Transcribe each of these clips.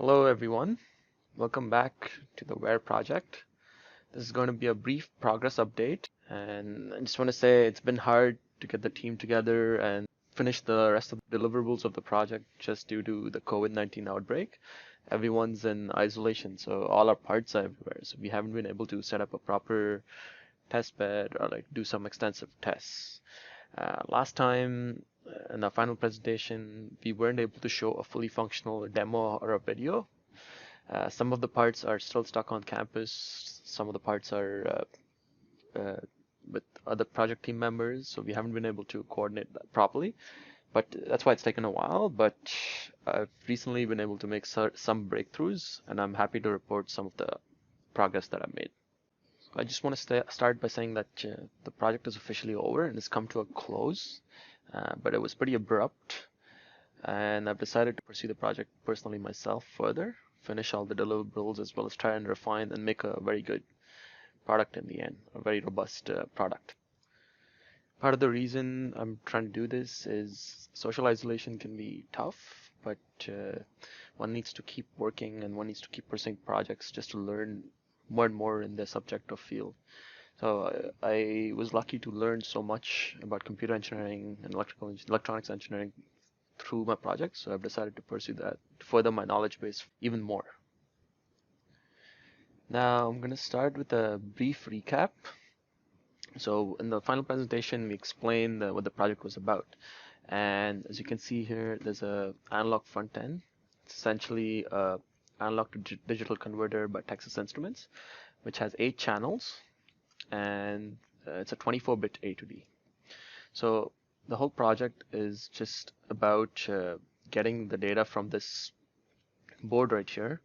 Hello everyone, welcome back to the WARE project. This is going to be a brief progress update, and I just want to say it's been hard to get the team together and finish the rest of the deliverables of the project just due to the COVID-19 outbreak. Everyone's in isolation, so all our parts are everywhere. So we haven't been able to set up a proper test bed or like do some extensive tests. Last time in our final presentation, we weren't able to show a fully functional demo or a video. Some of the parts are still stuck on campus. Some of the parts are with other project team members, so we haven't been able to coordinate that properly. But that's why it's taken a while. But I've recently been able to make some breakthroughs, and I'm happy to report some of the progress that I've made. I just want to start by saying that the project is officially over and has come to a close, but it was pretty abrupt, and I've decided to pursue the project personally myself further, finish all the deliverables as well as try and refine and make a very good product in the end, a very robust product. Part of the reason I'm trying to do this is social isolation can be tough, but one needs to keep working and one needs to keep pursuing projects just to learn more and more in their subject or field. So I was lucky to learn so much about computer engineering and electronics engineering through my project, so I've decided to pursue that to further my knowledge base even more. Now I'm going to start with a brief recap. So in the final presentation, we explained what the project was about. And as you can see here, there's a analog front end. It's essentially a analog to digital converter by Texas Instruments, which has 8 channels, and it's a 24-bit A to D. So the whole project is just about getting the data from this board right here,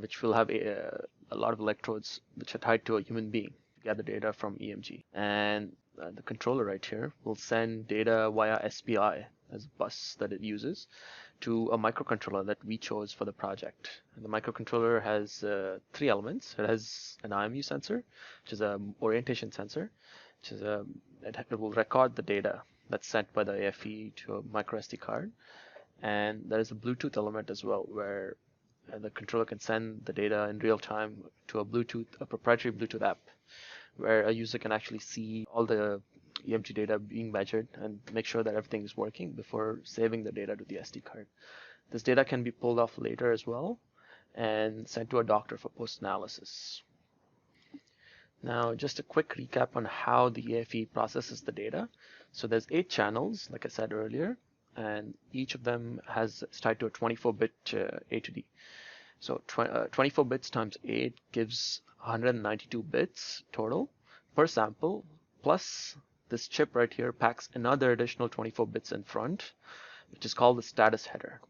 which will have a lot of electrodes which are tied to a human being to gather data from EMG. And the controller right here will send data via SPI as a bus that it uses to a microcontroller that we chose for the project. And the microcontroller has 3 elements. It has an IMU sensor, which is an orientation sensor, which is it will record the data that's sent by the AFE to a micro SD card. And there is a Bluetooth element as well, where the controller can send the data in real time to a proprietary Bluetooth app, where a user can actually see all the EMG data being measured and make sure that everything is working before saving the data to the SD card. This data can be pulled off later as well and sent to a doctor for post-analysis. Now, just a quick recap on how the AFE processes the data. So there's 8 channels, like I said earlier, and each of them is tied to a 24-bit A to D. So 24 bits times 8 gives 192 bits total per sample, plus this chip right here packs another additional 24 bits in front, which is called the status header.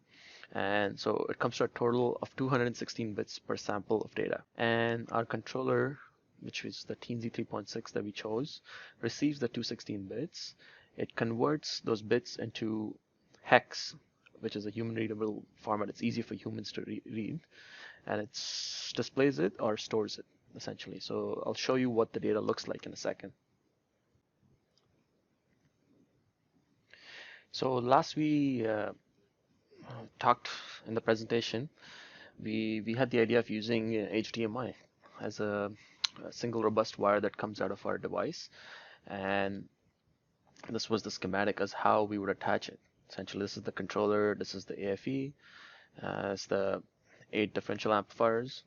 And so it comes to a total of 216 bits per sample of data. And our controller, which is the Teensy 3.6 that we chose, receives the 216 bits. It converts those bits into hex, which is a human readable format. It's easy for humans to read, and it displays it or stores it essentially. So I'll show you what the data looks like in a second. So last we talked in the presentation, we had the idea of using HDMI as a single robust wire that comes out of our device, and this was the schematic as how we would attach it. Essentially, this is the controller, this is the AFE, it's the 8 differential amplifiers,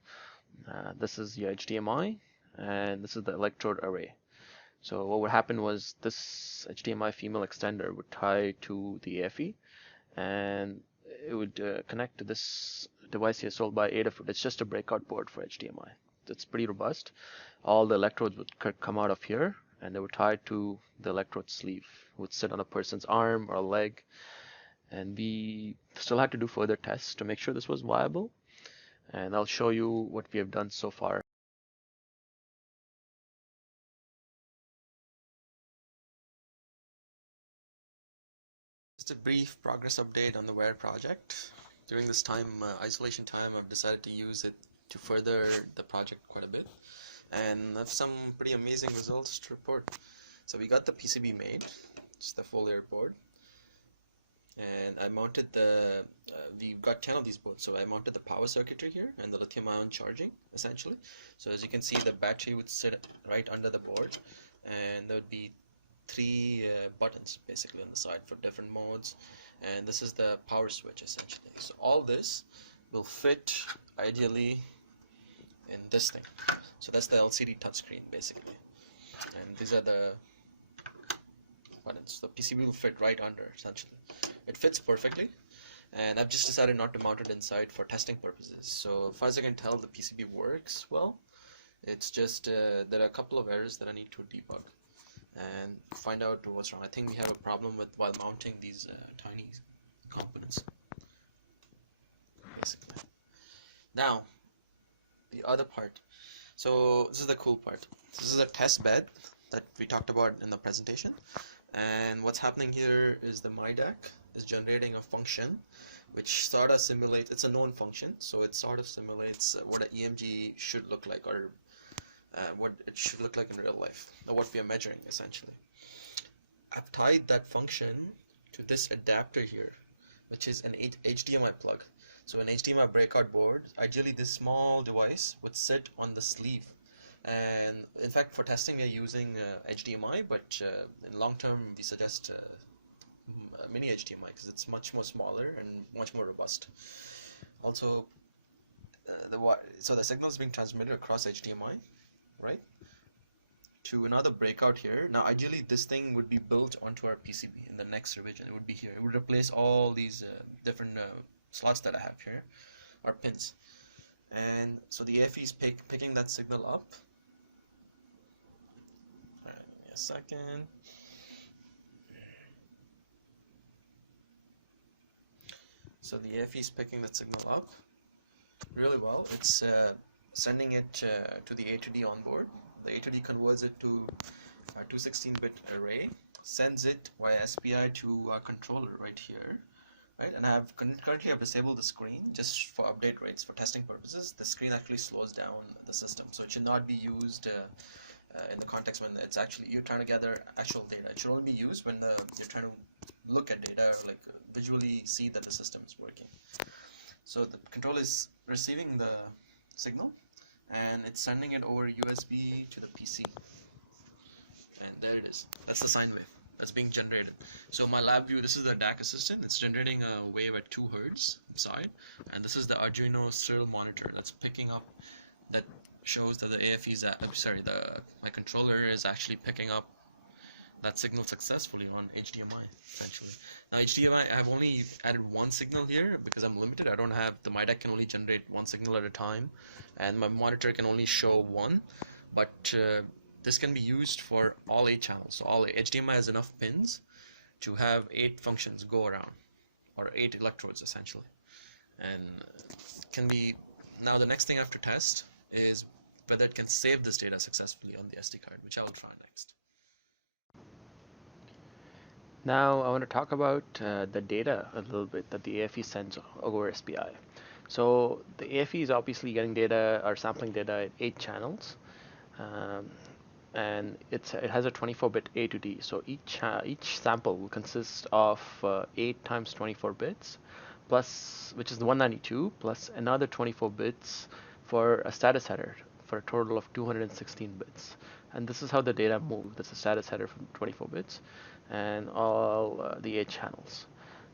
this is your HDMI, and this is the electrode array. So what would happen was this HDMI female extender would tie to the AFE, and it would connect to this device here sold by Adafruit. It's just a breakout board for HDMI. It's pretty robust. All the electrodes would come out of here, and they were tied to the electrode sleeve. It would sit on a person's arm or a leg, and we still had to do further tests to make sure this was viable, and I'll show you what we have done so far. Just a brief progress update on the WARE project. During this time, isolation time, I've decided to use it to further the project quite a bit, and I have some pretty amazing results to report. So we got the PCB made. It's the full layer board. And I mounted we've got 10 of these boards, so I mounted the power circuitry here and the lithium ion charging essentially. So as you can see, the battery would sit right under the board, and there would be three buttons basically on the side for different modes, and this is the power switch essentially. So all this will fit ideally in this thing. So that's the LCD touchscreen basically, and these are the buttons. The PCB will fit right under essentially. It fits perfectly, and I've just decided not to mount it inside for testing purposes. So as far as I can tell, the PCB works well. It's just there are a couple of errors that I need to debug and find out what's wrong. I think we have a problem with while mounting these tiny components basically. Now the other part. So this is the cool part. This is a test bed that we talked about in the presentation, and what's happening here is the MyDAC is generating a function which sort of simulates, it's a known function, so it sort of simulates what an EMG should look like, or what it should look like in real life, or what we are measuring essentially. I've tied that function to this adapter here, which is an HDMI plug. So an HDMI breakout board, ideally this small device would sit on the sleeve. And in fact, for testing we are using HDMI, but in long term we suggest mini HDMI because it's much more smaller and much more robust. Also, so the signal is being transmitted across HDMI, right, to another breakout here. Now ideally this thing would be built onto our PCB in the next revision. It would be here. It would replace all these different slots that I have here, or pins. And so the AFE is picking that signal up. Give me a second. So the AFE is picking that signal up really well. It's sending it to the A to D onboard. The A to D converts it to a 216-bit array, sends it via SPI to our controller right here, right? And currently I've disabled the screen just for update rates for testing purposes. The screen actually slows down the system, so it should not be used in the context when it's actually you're trying to gather actual data. It should only be used when you're trying to look at data, or like visually see that the system is working. So the controller is receiving the signal and it's sending it over USB to the PC, and there it is. That's the sine wave that's being generated. So my lab view, this is the DAC assistant. It's generating a wave at 2 Hz inside, and this is the Arduino serial monitor that's picking up, that shows that the AFE is my controller is actually picking up that signal successfully on HDMI essentially. Now HDMI, I have only added one signal here because I'm limited. I don't have, the MyDAC can only generate one signal at a time, and my monitor can only show one, but this can be used for all 8 channels. So all HDMI has enough pins to have 8 functions go around, or 8 electrodes essentially. And can be, now the next thing I have to test is whether it can save this data successfully on the SD card, which I will try next. Now I want to talk about the data a little bit that the AFE sends over SPI. So the AFE is obviously getting data, or sampling data at 8 channels, and it has a 24-bit A to D. So each sample will consist of 8 times 24 bits, plus, which is 192, plus another 24 bits for a status header, for a total of 216 bits. And this is how the data move. That's a status header from 24 bits and all the 8 channels.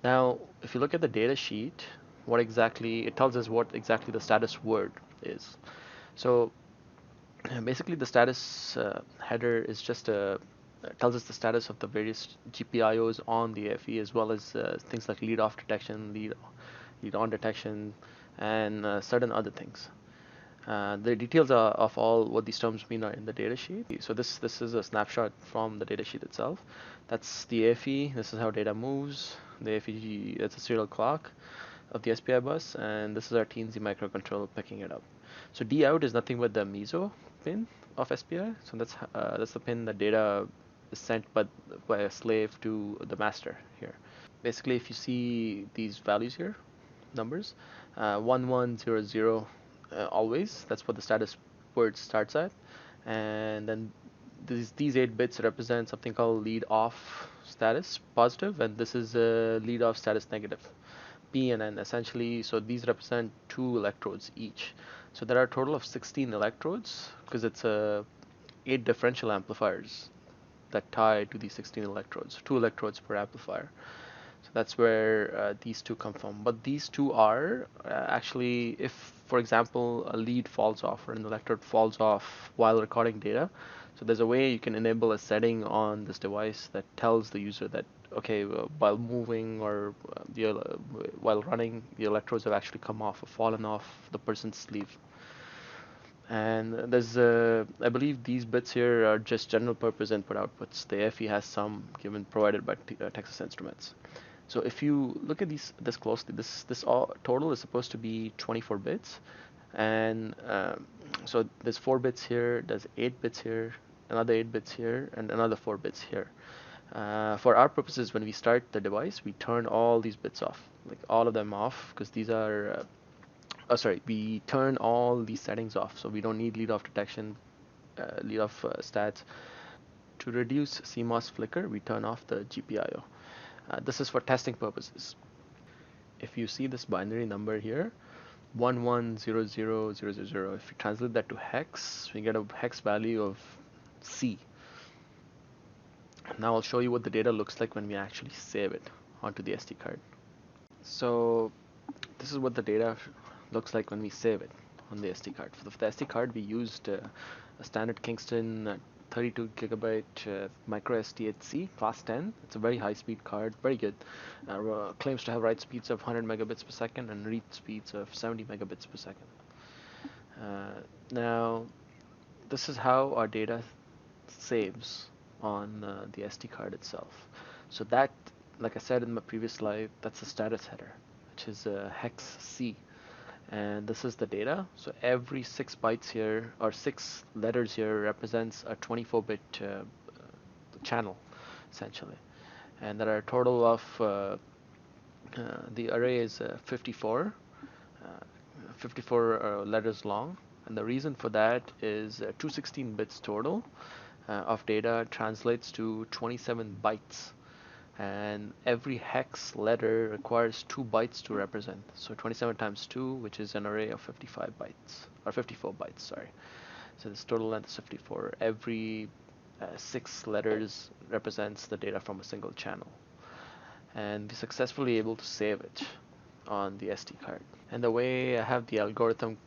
Now, if you look at the data sheet, it tells us what exactly the status word is. So basically the status header is just tells us the status of the various GPIOs on the AFE, as well as things like lead off detection, lead on detection, and certain other things. The details of all what these terms mean are in the datasheet. So this is a snapshot from the datasheet itself. That's the AFE. This is how data moves. The AFE, it's a serial clock of the SPI bus, and this is our TNZ microcontroller picking it up. So D out is nothing but the meso pin of SPI. So that's the pin that data is sent by a slave to the master here. Basically, if you see these values here, numbers, 1100 always, that's what the status word starts at, and then these 8 bits represent something called lead off status positive, and this is lead off status negative, P and N essentially. So these represent 2 electrodes each. So there are a total of 16 electrodes because it's 8 differential amplifiers that tie to these 16 electrodes, 2 electrodes per amplifier. So that's where these two come from. But these two are actually, if, for example, a lead falls off or an electrode falls off while recording data, so there's a way you can enable a setting on this device that tells the user that, okay, while moving or while running, the electrodes have actually come off or fallen off the person's sleeve. And there's, I believe these bits here are just general purpose input outputs. The FE has some given provided by Texas Instruments. So if you look at this closely, this all total is supposed to be 24 bits, and so there's 4 bits here, there's 8 bits here, another 8 bits here, and another 4 bits here. For our purposes, when we start the device, we turn all these bits off, like all of them off, because these are, sorry, we turn all these settings off, so we don't need lead off detection, lead off stats. To reduce CMOS flicker, we turn off the GPIO. This is for testing purposes. If you see this binary number here, 1100000, if you translate that to hex, we get a hex value of C. Now I'll show you what the data looks like when we actually save it onto the SD card. So this is what the data looks like when we save it on the SD card. For the SD card, we used a standard Kingston 32 gigabyte micro SDHC class 10. It's a very high speed card, very good. Claims to have write speeds of 100 megabits per second and read speeds of 70 megabits per second. Now, this is how our data saves on the SD card itself. So that, like I said in my previous slide, that's the status header, which is hex C. And this is the data. So every 6 bytes here, or 6 letters here, represents a 24-bit channel, essentially. And there are a total of, the array is 54 letters long. And the reason for that is 216 bits total of data translates to 27 bytes. And every hex letter requires 2 bytes to represent. So 27 times 2, which is an array of 55 bytes, or 54 bytes, sorry. So this total length is 54. Every 6 letters represents the data from a single channel. And we're successfully able to save it on the SD card. And the way I have the algorithm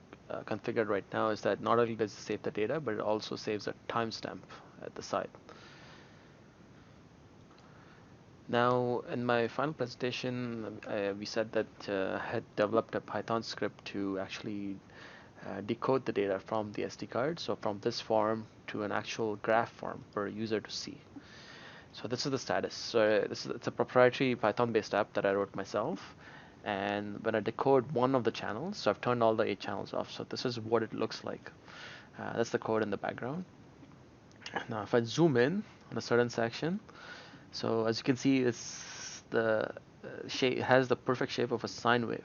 configured right now is that not only does it save the data, but it also saves a timestamp at the side. Now, in my final presentation, we said that I had developed a Python script to actually decode the data from the SD card, so from this form to an actual graph form for a user to see. So this is the status. So it's a proprietary Python-based app that I wrote myself. And when I decode one of the channels, so I've turned all the 8 channels off. So this is what it looks like. That's the code in the background. Now, if I zoom in on a certain section, so as you can see, it's the shape has the perfect shape of a sine wave.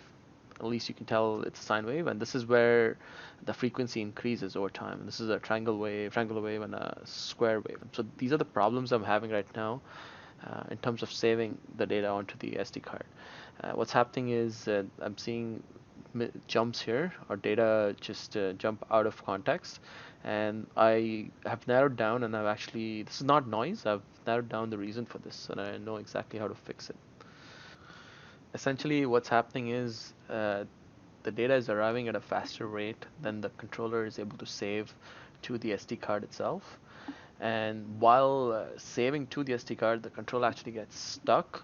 At least you can tell it's a sine wave, and this is where the frequency increases over time. This is a triangular wave, and a square wave. So these are the problems I'm having right now in terms of saving the data onto the SD card. What's happening is I'm seeing jumps here, or data just jump out of context, and I have narrowed down, and I've actually, this is not noise, I've narrowed down the reason for this, and I know exactly how to fix it. Essentially what's happening is the data is arriving at a faster rate than the controller is able to save to the SD card itself, and while saving to the SD card, the controller actually gets stuck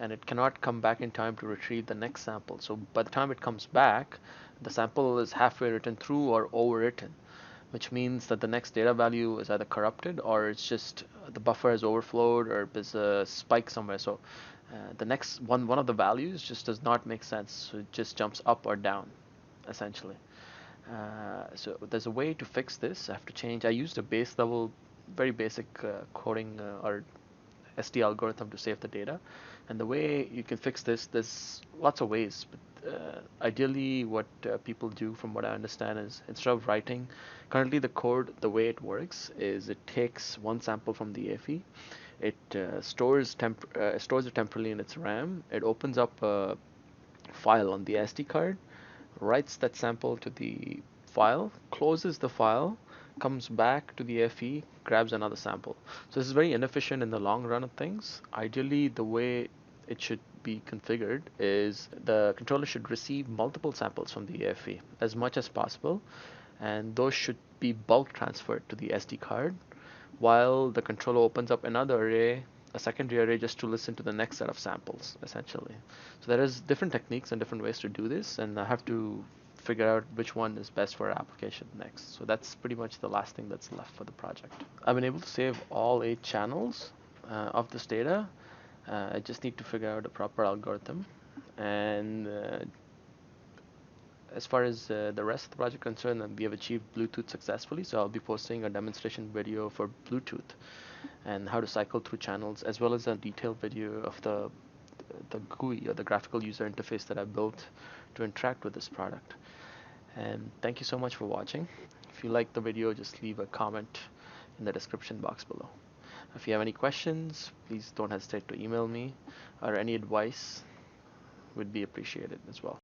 and it cannot come back in time to retrieve the next sample. So by the time it comes back, the sample is halfway written through or overwritten, which means that the next data value is either corrupted or it's just the buffer has overflowed or there's a spike somewhere. So the next one of the values just does not make sense. So it just jumps up or down, essentially. So there's a way to fix this. I have to change. I used a base level, very basic coding or SD algorithm to save the data. And the way you can fix this, there's lots of ways, but ideally what people do, from what I understand, is instead of writing, currently the code, the way it works is it takes one sample from the AFE, it stores it temporarily in its RAM, it opens up a file on the SD card, writes that sample to the file, closes the file, comes back to the FE, grabs another sample. So this is very inefficient in the long run of things. Ideally, the way it should be configured is the controller should receive multiple samples from the FE as much as possible, and those should be bulk transferred to the SD card while the controller opens up another array, a secondary array, just to listen to the next set of samples, essentially. So there is different techniques and different ways to do this, and I have to figure out which one is best for our application next. So that's pretty much the last thing that's left for the project. I've been able to save all 8 channels of this data. I just need to figure out a proper algorithm, and as far as the rest of the project concerned, we have achieved Bluetooth successfully, so I'll be posting a demonstration video for Bluetooth and how to cycle through channels, as well as a detailed video of the GUI, or the graphical user interface, that I built to interact with this product. And thank you so much for watching. If you liked the video, just leave a comment in the description box below. If you have any questions, please don't hesitate to email me, or any advice would be appreciated as well.